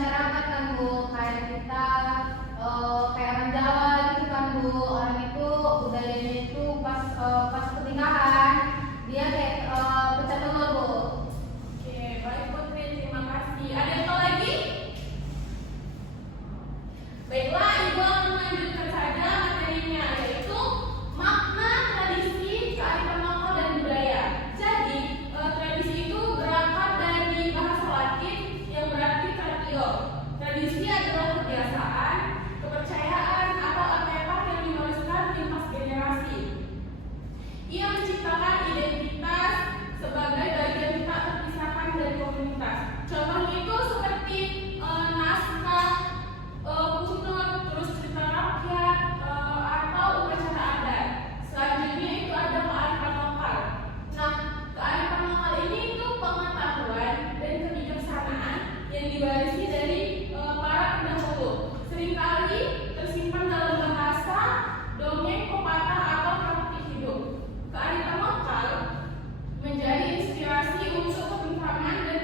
masyarakat kan Bu, kayak kita kayak orang Jawa gitu kan Bu, orang itu budayanya itu pas pernikahan dia kayak pecah telur Bu. Oke, baik Putri, terima kasih. Ada yang tahu lagi? Baiklah, Ibu akan melanjutkan saja materinya, yaitu makna tradisi, kearifan lokal dan budaya. Jadi, tradisi itu berangkat dari bahasa Latin yang berarti traditio. Tradisi adalah kebiasaan, kepercayaan, atau artefak yang diwariskan lintas generasi. Ia menciptakan identitas sebagai bagian tak terpisahkan dari komunitas. Contohnya itu seperti naskah, kustur, terus cerita rakyat, atau upacara adat. Selanjutnya itu ada kearifan lokal. Nah, kearifan lokal ini itu pengetahuan dan kebijaksanaan yang diwarisi dari para pendahulu. Seringkali tersimpan dalam bahasa, dongeng, pepatah, atau praktik hidup. Kearifan lokal menjadi inspirasi untuk keberagaman dan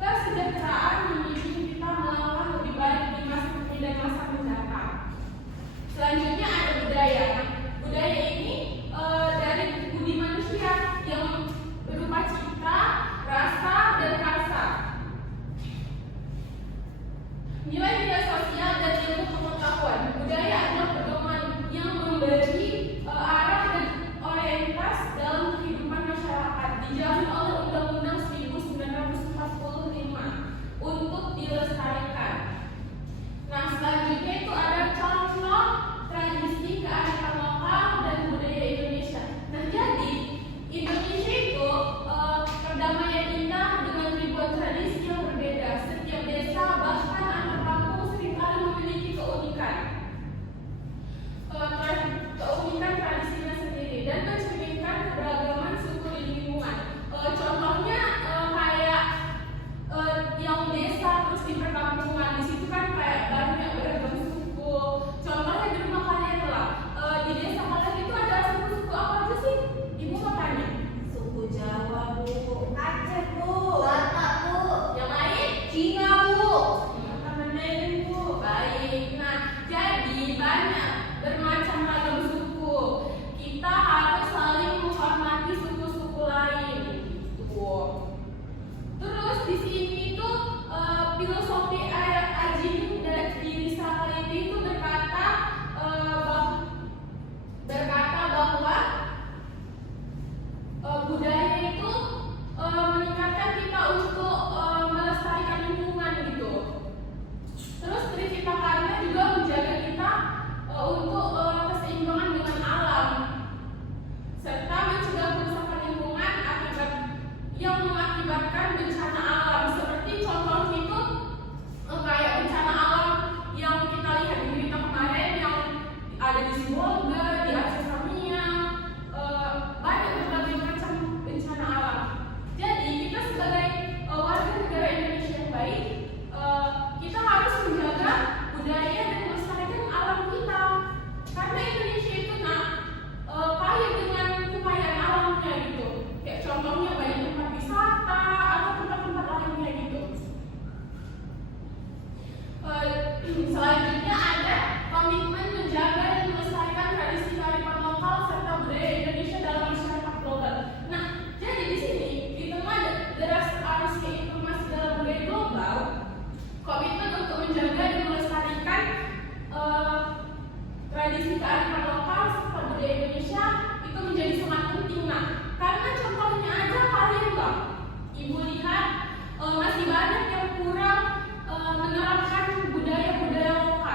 kesejahteraan membimbing kita melangkah lebih baik di masa kini dan masa mendatang. Selanjutnya ada budaya. Budaya ini dari budi manusia yang berupa cita, rasa, dan rasa. Nilai-nilai sosial dan ilmu pengetahuan. Budaya adalah pedoman yang memberi arah dan orientasi dalam kehidupan masyarakat. Dijamin oleh Undang-Undang 1945 untuk dilestarikan. Nah, selanjutnya itu ada contoh tradisi kearifan lokal dan budaya Indonesia. Nah, jadi Indonesia itu perdamaian indah dengan ribuan tradisi yang berbeda. Setiap desa bahkan antar kampung seringkali memiliki keunikan tradisinya sendiri dan mencerminkan keberagaman suku di lingkungan. Contohnya kayak yang desa terus di perkampungan, di situ kan kayak banyak beragam suku. Contohnya di rumah kalian lah, di desa kalian itu ada suku-suku apa aja sih? Ibu mau tanya. Suku Jawa Bu, Aceh Bu, Batak Bu, Yang lain? Cina Bu. Mandarin Bu. Baik. Nah, jadi banyak bermacam ragam suku. Kita harus saling menghormati suku-suku lain. Gitu. Terus di sini tuh filosofi ayat Ajin dan diri Salah itu berkata bahwa budaya itu meningkatkan kita untuk melestarikan lingkungan gitu. Terus Trivita Karya juga menjaga kita untuk keseimbangan dengan alam serta mencegah kerusakan lingkungan yang mengakibatkan bencana alam, seperti contohnya itu kayak bencana alam yang kita lihat di berita kemarin yang ada di Sibolga, di Aceh Tamiang, banyak berbagai macam bencana alam. Jadi kita sebagai warga negara Indonesia yang baik, kita harus menjaga budaya dan melestarikan alam kita, karena Indonesia itu kaya dengan kekayaan alamnya gitu. Kayak contohnya banyak tempat wisata atau tempat-tempat lainnya gitu. Selanjutnya ada komitmen menjaga dan melestarikan tradisi kearifan lokal serta budaya Indonesia dalam masyarakat global. Nah, jadi di sini di tengah deras arus informasi dalam budaya global, komitmen untuk menjaga dan melestarikan tradisi kearifan lokal serta budaya Indonesia itu menjadi sangat penting. Nah, karena contohnya aja kalian lah, Ibu lihat masih banyak yang kurang menerapkan budaya-budaya lokal.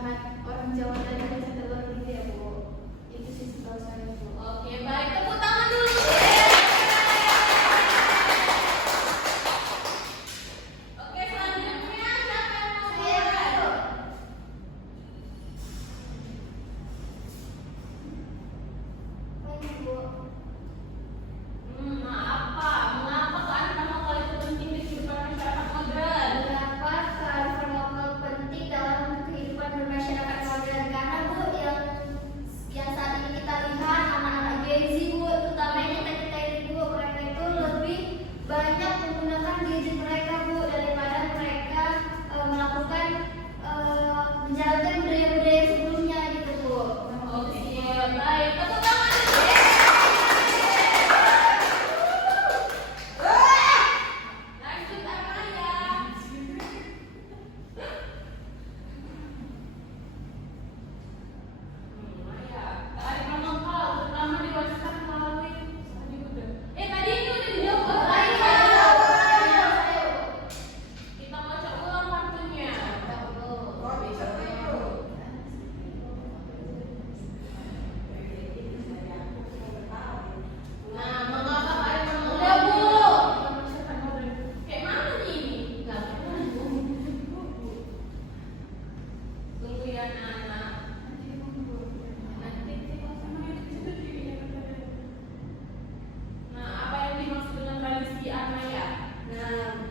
sangat orang Jawa dan Indonesia luar gitu ya Bu. Itu sih setahu saya Bu. Oke, baik, tepuk tangan dulu. Oke, selanjutnya siapa yang mau mulai? Mengapa kearifan lokal itu penting di kehidupan masyarakat modern? Kenapa kearifan lokal penting dalam kehidupan bermasyarakat modern? Karena Bu, yang saat ini kita lihat anak-anak Gen Z Bu, utamanya kita ini Bu, mereka itu lebih banyak menggunakan gadget mereka Bu daripada mereka melakukan menjalankan budaya-budaya sebelumnya gitu Bu. Oke, baik, tepuk tangan. Lanjut Armaya. Kearifan lokal terutama diwariskan melalui tadi ini udah dijawab. Kita baca ulang kartunya. Nah, mengapa kearifan udah Bu? Kayak mana nih ini? Tunggu ya anak. Nah, apa yang dimaksud dengan tradisi Armaya?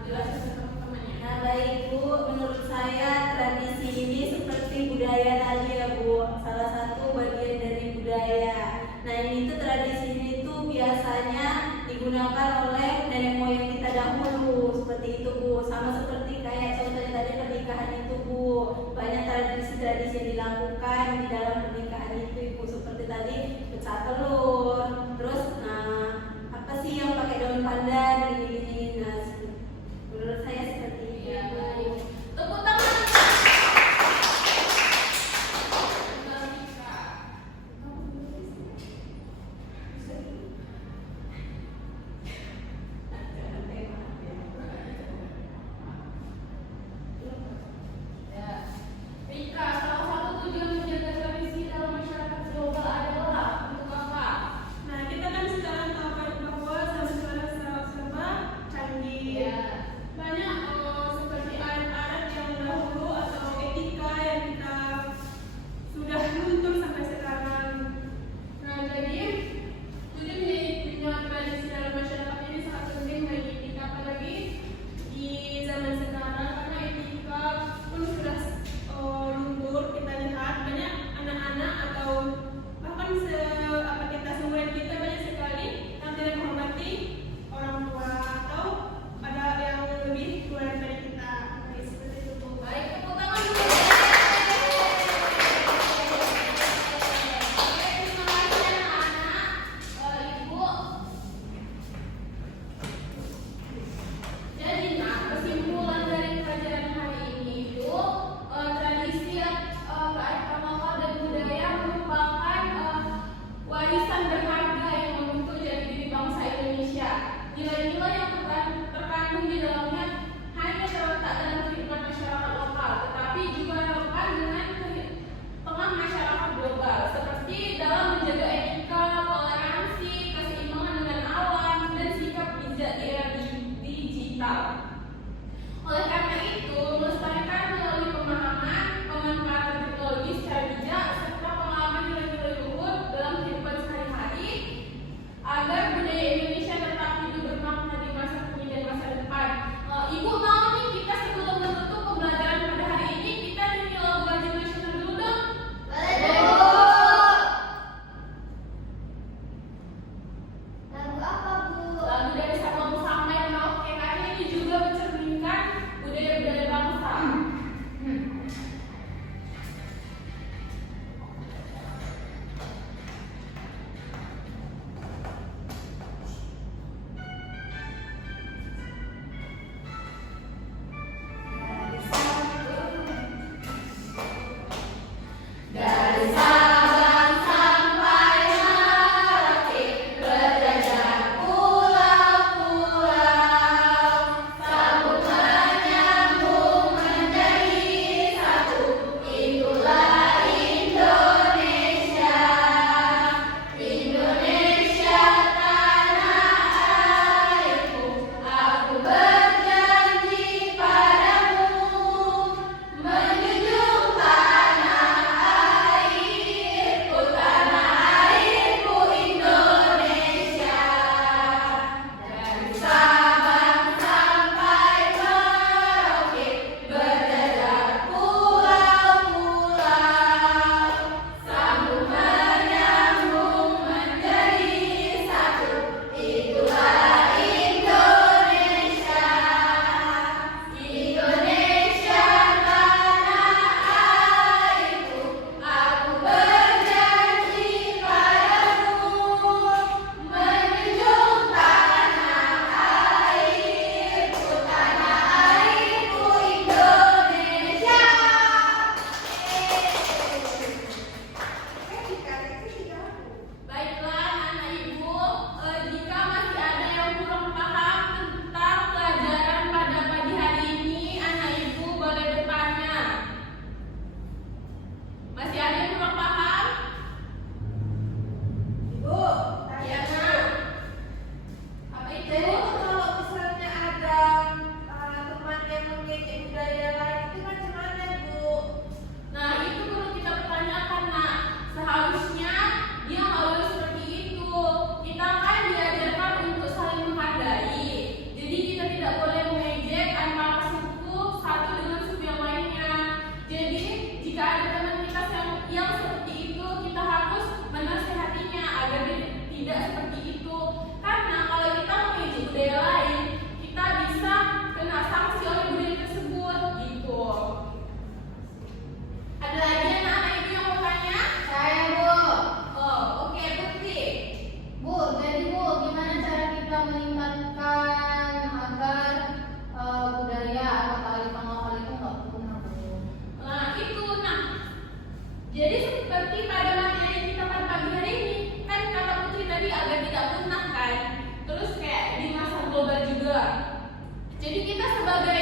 Jelaskan ke teman-temannya. Nah baik Bu, menurut saya tradisi ini seperti budaya tadi ya Bu, salah satu bagian dari budaya. Nah ini tuh tradisi ini tuh biasanya digunakan oleh nenek moyang kita dahulu, seperti itu Bu. Sama seperti kayak contohnya tadi pernikahan itu Bu, banyak tradisi-tradisi yang dilakukan di dalam pernikahan itu Ibu, seperti tadi pecah telur, terus apa sih yang pakai daun pandan gini-gini. Nah menurut saya seperti itu. Iya, baik. Tepuk tangan. Rika, salah satu tujuan menjaga tradisi dalam masyarakat global adalah untuk apa? Nah, kita kan sekarang tahu kan bahwa zaman sekarang serba canggih. Iya. Banyak seperti adat-adat yang dahulu atau etika yang kita sudah luntur sampai sekarang. Nah, jadi tujuan punya tradisi dalam masyarakat ini sangat penting bagi kita, apalagi Di zaman sekarang karena etika pun sudah luntur, kita lihat banyak anak-anak atau bahkan kita seumuran kita banyak sekali yang tidak menghormati orang tua atau ada yang lebih tua daripada kita. Oke, seperti itu Bu. baik, tepuk tangan dulu. Oke, terima kasih anak-anak. Ibu. Jadi, kesimpulan dari pelajaran hari ini itu tradisi kearifan lokal dan budaya merupakan warisan berharga yang membentuk jati diri bangsa Indonesia. Nilai-nilai yang terkandung di dalamnya hanya terletak dalam kehidupan masyarakat lokal, tetapi juga relevan dengan tengah masyarakat global, seperti dalam menjaga etika, toleransi, keseimbangan dengan alam, dan sikap bijak di era digital. Oleh karena itu, melestarikan melalui pemahaman, pemanfaatan teknologi secara bijak, serta pengalaman nilai-nilai luhur dalam kehidupan sehari-hari, agar budaya Indonesia tetap hidup bermakna di masa kini dan masa depan. Ibu mau nih kita sebelum menutup pembelajaran pada hari ini, kita nyanyi lagu Ganjar Nasional dulu dong. Boleh Bu. seperti itu. Karena kalau kita mengikuti budaya lain, kita bisa kena sanksi oleh budaya tersebut gitu. Ada lagi anak-anak ibu yang mau tanya? Saya, Bu. Oh, oke, Putri. Bu, jadi Bu, gimana cara kita meningkatkan agar budaya atau kearifan lokal itu nggak punah, Bu? Nah, itu. Nah, jadi seperti pada materi kita pada pagi hari ini, kan kata Putri tadi agar tidak punah kan. Terus kayak di masa global juga. Jadi kita sebagai